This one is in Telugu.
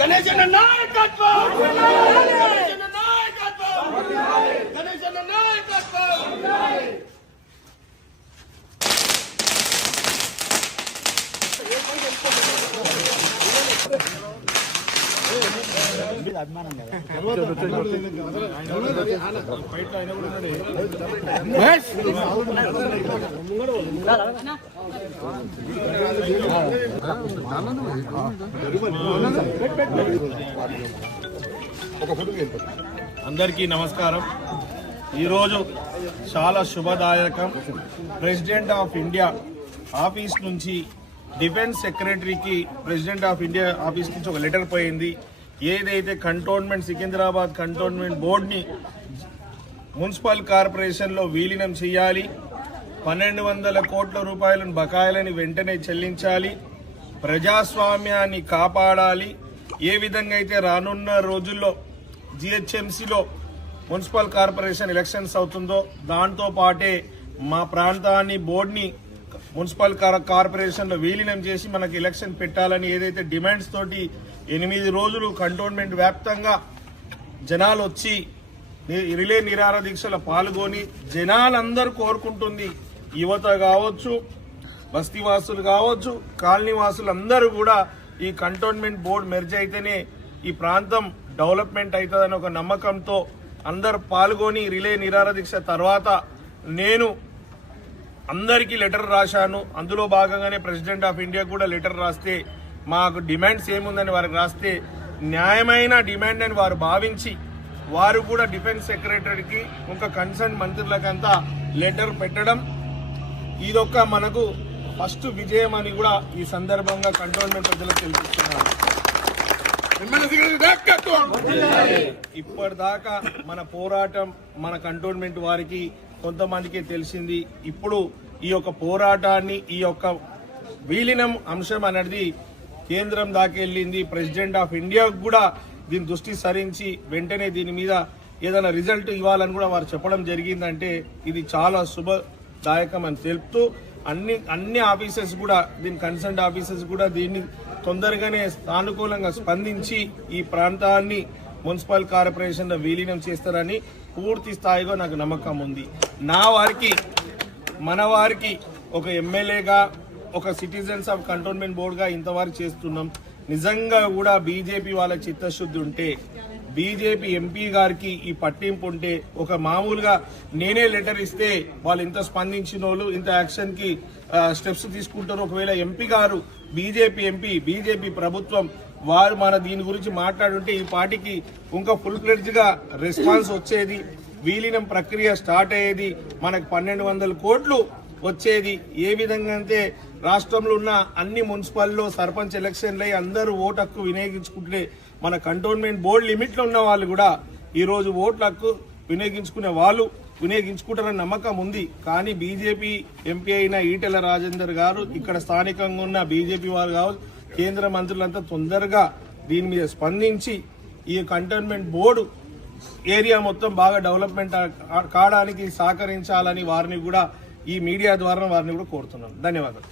గణేశన్న నాయకత్వం, గణేశన్న నాయకత్వం, గణేశన్న నాయకత్వం. అభిమానం కదా. అందరికీ నమస్కారం. ఈరోజు చాలా శుభదాయకం. ప్రెసిడెంట్ ఆఫ్ ఇండియా ఆఫీస్ నుంచి డిఫెన్స్ సెక్రటరీకి ప్రెసిడెంట్ ఆఫ్ ఇండియా ఆఫీస్ నుంచి ఒక లెటర్ పోయింది. ఏదైతే కంటోన్మెంట్ సికింద్రాబాద్ కంటోన్మెంట్ బోర్డుని మున్సిపల్ కార్పొరేషన్లో విలీనం చేయాలి, 1200 కోట్ల రూపాయలను బకాయిలని వెంటనే చెల్లించాలి, ప్రజాస్వామ్యాన్ని కాపాడాలి. ఏ విధంగా అయితే రానున్న రోజుల్లో జిహెచ్ఎంసీలో మున్సిపల్ కార్పొరేషన్ ఎలక్షన్స్ అవుతుందో దాంతో పాటే మా ప్రాంతాన్ని బోర్డుని మున్సిపల్ కార్పొరేషన్లో విలీనం చేసి మనకి ఎలక్షన్ పెట్టాలని ఏదైతే డిమాండ్స్ తోటి 8 రోజులు కంటోన్మెంట్ వ్యాప్తంగా జనాలు వచ్చి రిలే నిరాహార దీక్షలో పాల్గొని జనాలందరూ కోరుకుంటుంది, యువత కావచ్చు, బస్తీవాసులు కావచ్చు, కాలనీ వాసులు అందరూ కూడా ఈ కంటోన్మెంట్ బోర్డు మెర్జ్ అయితేనే ఈ ప్రాంతం డెవలప్మెంట్ అవుతుందని ఒక నమ్మకంతో అందరు పాల్గొని రిలే నిరాహార దీక్ష తర్వాత నేను అందరికీ లెటర్ రాశాను. అందులో భాగంగానే ప్రెసిడెంట్ ఆఫ్ ఇండియా కూడా లెటర్ రాస్తే మాకు డిమాండ్స్ ఏముందని వారికి రాస్తే న్యాయమైన డిమాండ్ అని వారు భావించి వారు కూడా డిఫెన్స్ సెక్రటరీకి ఇంకా కన్సర్న్ మంత్రులకంతా లెటర్ పెట్టడం ఇదొక మనకు ఫస్ట్ విజయం అని కూడా ఈ సందర్భంగా కంటోన్మెంట్ ప్రజలకు తెలుపుతున్నారు. ఇప్పటిదాకా మన పోరాటం మన కంటోన్మెంట్ వారికి కొంతమందికి తెలిసింది. ఇప్పుడు ఈ యొక్క పోరాటాన్ని ఈ యొక్క విలీనం అంశం అనేది కేంద్రం దాకా వెళ్ళింది. ప్రెసిడెంట్ ఆఫ్ ఇండియా కూడా దీని దృష్టి సారించి వెంటనే దీని మీద ఏదైనా రిజల్ట్ ఇవ్వాలని కూడా వారు చెప్పడం జరిగిందంటే ఇది చాలా శుభదాయకం అని తెలుపుతూ అన్ని ఆఫీసర్స్ కూడా దీని కన్సర్న్ ఆఫీసర్స్ కూడా దీన్ని తొందరగానే సానుకూలంగా స్పందించి ఈ ప్రాంతాన్ని మున్సిపల్ కార్పొరేషన్లో విలీనం చేస్తారని పూర్తి స్థాయిగా నాకు నమ్మకం ఉంది. మన వారికి ఒక ఎమ్మెల్యేగా ఒక సిటిజన్స్ ఆఫ్ కంటోన్మెంట్ బోర్డుగా ఇంతవరకు చేస్తున్నాం. నిజంగా కూడా బీజేపీ వాళ్ళ చిత్తశుద్ధి ఉంటే, బీజేపీ ఎంపీ గారికి ఈ పట్టింపు ఉంటే, ఒక మామూలుగా నేనే లెటర్ ఇస్తే వాళ్ళు ఇంత స్పందించిన వాళ్ళు ఇంత యాక్షన్ కి స్టెప్స్ తీసుకుంటారు. ఒకవేళ ఎంపీ గారు బీజేపీ ఎంపీ బీజేపీ ప్రభుత్వం వారు మన దీని గురించి మాట్లాడుంటే ఈ పార్టీకి ఇంకా ఫుల్ ఫ్లెడ్జ్ గా రెస్పాన్స్ వచ్చేది, విలీనం ప్రక్రియ స్టార్ట్ అయ్యేది, మనకు 1200 కోట్లు వచ్చేది. ఏ విధంగా అంటే రాష్ట్రంలో ఉన్న అన్ని మున్సిపల్లో సర్పంచ్ ఎలక్షన్లు అయ్యి అందరూ ఓటు హక్కు వినియోగించుకుంటే మన కంటోన్మెంట్ బోర్డు లిమిట్లో ఉన్న వాళ్ళు కూడా ఈ రోజు ఓట్ల హక్కు వినియోగించుకుంటారని నమ్మకం ఉంది. కానీ బీజేపీ ఎంపీ అయిన ఈటెల రాజేందర్ గారు, ఇక్కడ స్థానికంగా ఉన్న బీజేపీ వారు కావచ్చు, కేంద్ర మంత్రులంతా తొందరగా దీని మీద స్పందించి ఈ కంటోన్మెంట్ బోర్డు ఏరియా మొత్తం బాగా డెవలప్మెంట్ కావడానికి సహకరించాలని వారిని కూడా ఈ మీడియా ద్వారా వారిని కూడా కోరుతున్నాను. ధన్యవాదాలు.